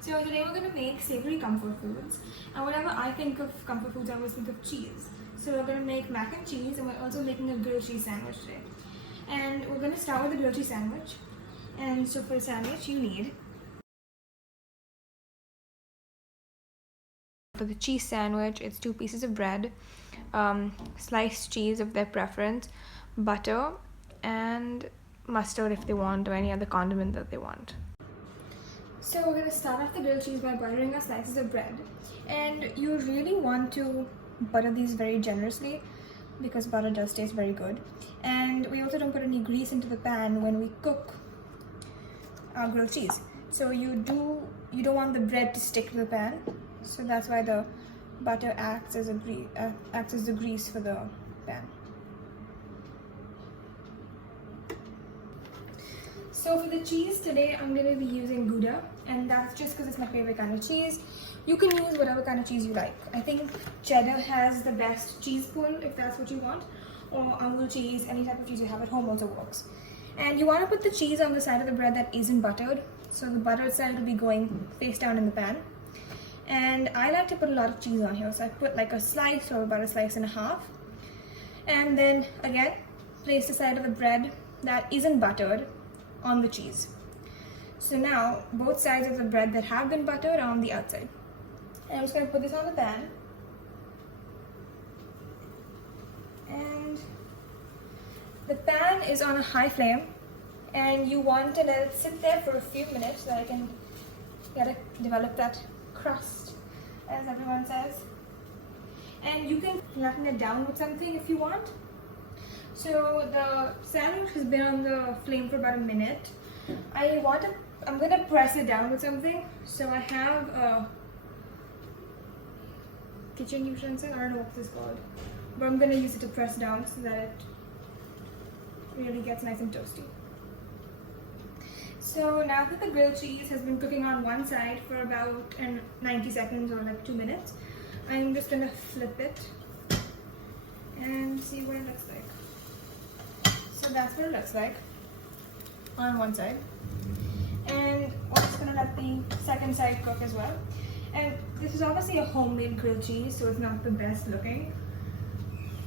So today we're going to make savory comfort foods, and whenever I think of comfort foods I always think of cheese. So we're going to make mac and cheese, and we're also making a grilled cheese sandwich today. And we're going to start with the grilled cheese sandwich. And so for the sandwich you need, for the cheese sandwich, it's 2 pieces of bread, sliced cheese of their preference, butter, and mustard if they want, or any other condiment that they want. So we're going to start off the grilled cheese by buttering our slices of bread. And you really want to butter these very generously because butter does taste very good. And we also don't put any grease into the pan when we cook our grilled cheese. So you don't want the bread to stick to the pan. So that's why the butter acts as the grease for the pan. So for the cheese today, I'm going to be using Gouda, and that's just because it's my favorite kind of cheese. You can use whatever kind of cheese you like. I think cheddar has the best cheese pull if that's what you want, or Amul cheese, any type of cheese you have at home also works. And you want to put the cheese on the side of the bread that isn't buttered, so the buttered side will be going face down in the pan. And I like to put a lot of cheese on here, so I put like a slice or about a slice and a half. And then again, place the side of the bread that isn't buttered on the cheese. So now both sides of the bread that have been buttered are on the outside. And I'm just going to put this on the pan. And the pan is on a high flame, and you want to let it sit there for a few minutes so that I can develop that crust, as everyone says. And you can flatten it down with something if you want. So the sandwich has been on the flame for about a minute. I'm gonna press it down with something. So I have a kitchen utensil, I don't know what this is called, but I'm gonna use it to press down so that it really gets nice and toasty. So now that the grilled cheese has been cooking on one side for about 90 seconds or like 2 minutes, I'm just gonna flip it and see what it looks like. So that's what it looks like on one side. And I'm just gonna let the second side cook as well. And this is obviously a homemade grilled cheese, so it's not the best looking,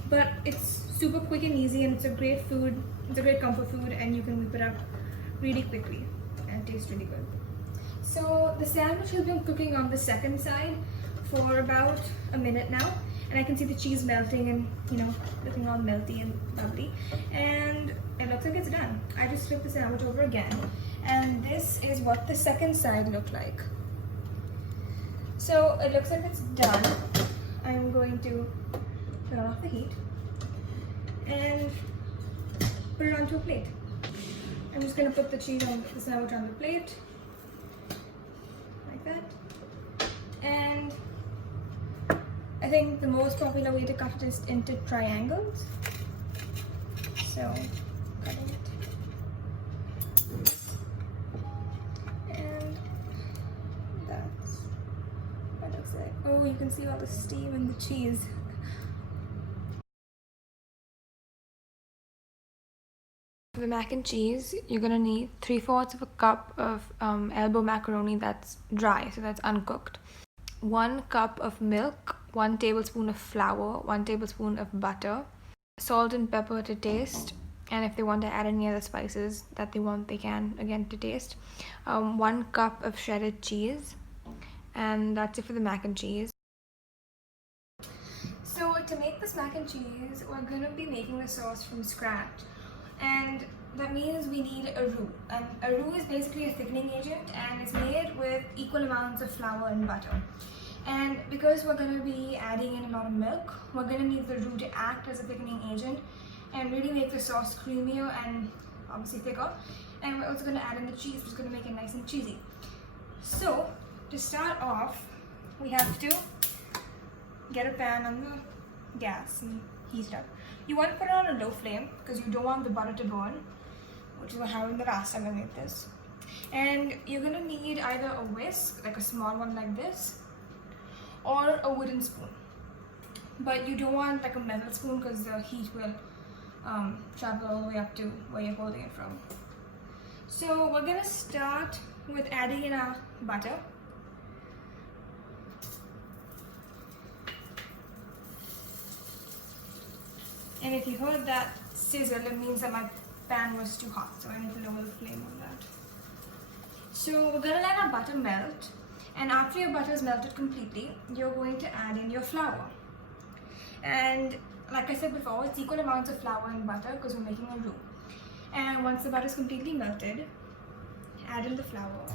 but it's super quick and easy, and it's a great food. It's a great comfort food, and you can whip it up really quickly and it tastes really good. So the sandwich has been cooking on the second side for about a minute now, and I can see the cheese melting and looking all melty and lovely, and it looks like it's done. I just flipped the sandwich over again, and this is what the second side looked like. So it looks like it's done. I'm going to turn off the heat and put it onto a plate. I'm just going to put the sandwich on the plate like that. And I think the most popular way to cut it is into triangles. So cutting it. And that's what it looks like. Oh, you can see all the steam and the cheese. For the mac and cheese, you're gonna need 3/4 of a cup of elbow macaroni that's dry, so that's uncooked. 1 cup of milk, 1 tablespoon of flour, 1 tablespoon of butter, salt and pepper to taste, and if they want to add any other spices that they want, they can, again, to taste. 1 cup of shredded cheese, and that's it for the mac and cheese. So to make this mac and cheese, we're going to be making the sauce from scratch, and that means we need a roux. And a roux is basically a thickening agent, and it's made with equal amounts of flour and butter. And because we're going to be adding in a lot of milk, we're going to need the roux to act as a thickening agent and really make the sauce creamier and obviously thicker. And we're also going to add in the cheese, which is going to make it nice and cheesy. So to start off, we have to get a pan on the gas and heat it up. You want to put it on a low flame because you don't want the butter to burn, which is what happened the last time I made this. And you're going to need either a whisk, like a small one like this, or a wooden spoon. But you don't want like a metal spoon because the heat will travel all the way up to where you're holding it from. So we're going to start with adding in our butter. And if you heard that sizzle, it means that my pan was too hot, so I need to lower the flame on that. So we're gonna let our butter melt, and after your butter is melted completely, you're going to add in your flour. And like I said before, it's equal amounts of flour and butter because we're making a roux. And once the butter is completely melted, add in the flour.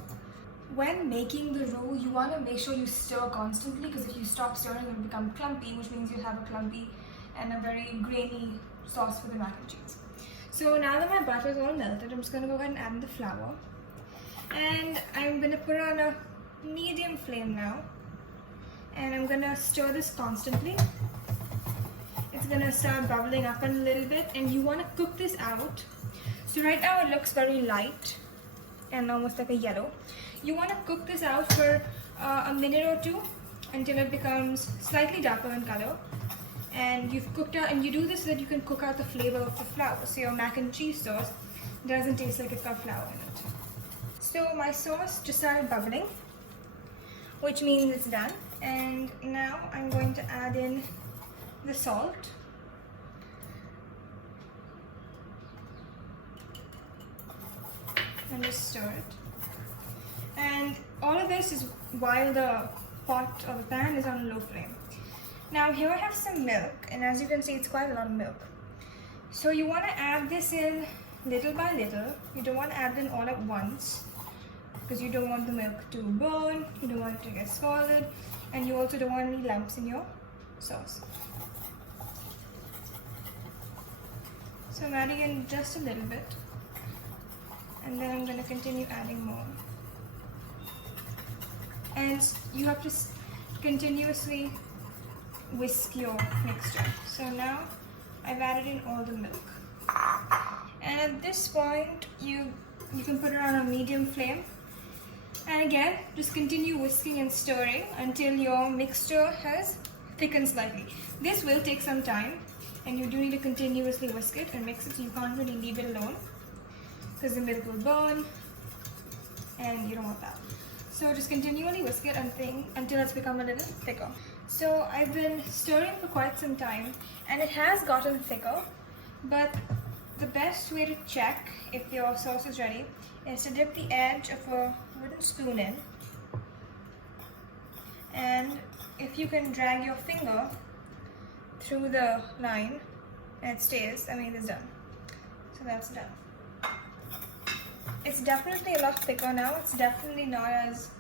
When making the roux, you want to make sure you stir constantly, because if you stop stirring, it will become clumpy, which means you'll have a clumpy and a very grainy sauce for the mac and cheese. So now that my butter is all melted, I'm just going to go ahead and add in the flour. And I'm going to put it on a medium flame now. And I'm going to stir this constantly. It's going to start bubbling up a little bit, and you want to cook this out. So right now it looks very light and almost like a yellow. You want to cook this out for a minute or two until it becomes slightly darker in color. And you've cooked out, and you do this so that you can cook out the flavor of the flour, so your mac and cheese sauce doesn't taste like it's got flour in it. So my sauce just started bubbling, which means it's done. And now I'm going to add in the salt. And just stir it. And all of this is while the pot or the pan is on low flame. Now here I have some milk, and as you can see, it's quite a lot of milk. So you want to add this in little by little. You don't want to add it in all at once, because you don't want the milk to burn, you don't want it to get scalded, and you also don't want any lumps in your sauce. So I'm adding in just a little bit, and then I'm going to continue adding more. And you have to continuously whisk your mixture. So now I've added in all the milk, and at this point you can put it on a medium flame, and again just continue whisking and stirring until your mixture has thickened slightly. This will take some time, and you do need to continuously whisk it and mix it, so you can't really leave it alone because the milk will burn and you don't want that. So just continually whisk it until it's become a little thicker. So I've been stirring for quite some time, and it has gotten thicker, but the best way to check if your sauce is ready is to dip the edge of a wooden spoon in, and if you can drag your finger through the line and it stays, I mean it's done. So that's done. It's definitely a lot thicker now. It's definitely not as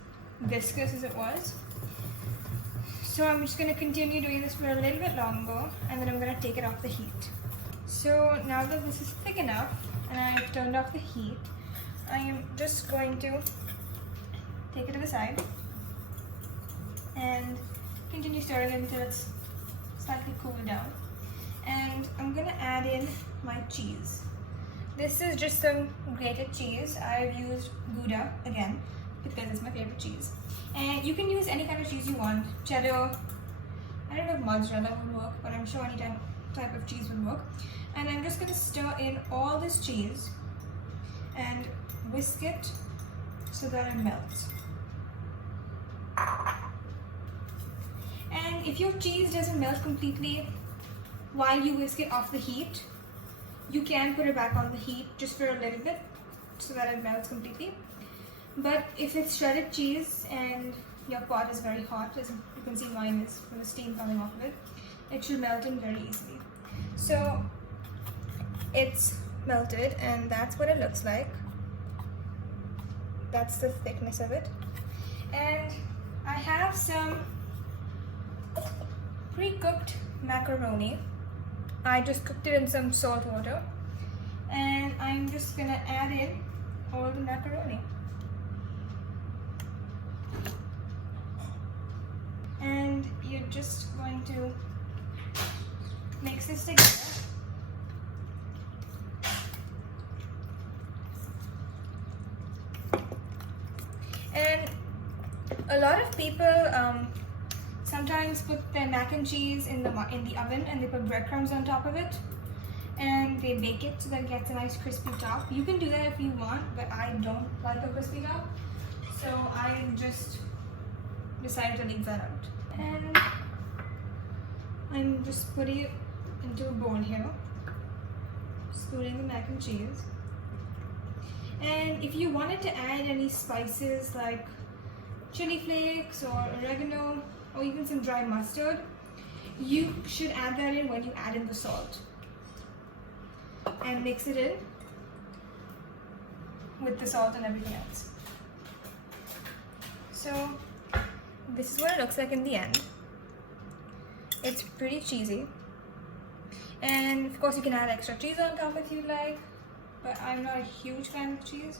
viscous as it was. So I'm just going to continue doing this for a little bit longer, and then I'm going to take it off the heat. So now that this is thick enough and I've turned off the heat, I am just going to take it to the side and continue stirring it until it's slightly cooled down. And I'm going to add in my cheese. This is just some grated cheese. I've used Gouda again because it's my favorite cheese. And you can use any kind of cheese you want. Cheddar, I don't know if mozzarella would work, but I'm sure any type of cheese would work. And I'm just going to stir in all this cheese and whisk it so that it melts. And if your cheese doesn't melt completely while you whisk it off the heat, you can put it back on the heat just for a little bit so that it melts completely. But if it's shredded cheese and your pot is very hot, as you can see mine is from the steam coming off of it, it should melt in very easily. So it's melted, and that's what it looks like. That's the thickness of it. And I have some pre-cooked macaroni. I just cooked it in some salt water, and I'm just gonna add in all the macaroni. And you're just going to mix this together. And a lot of people sometimes put their mac and cheese in the oven, and they put breadcrumbs on top of it, and they bake it so that it gets a nice crispy top. You can do that if you want, but I don't like a crispy top, so I just decided to leave that out. And I'm just putting it into a bowl here, including the mac and cheese. And if you wanted to add any spices like chili flakes or oregano or even some dry mustard, you should add that in when you add in the salt. And mix it in with the salt and everything else. So this is what it looks like in the end. It's pretty cheesy. And of course you can add extra cheese on top if you like, but I'm not a huge fan of cheese.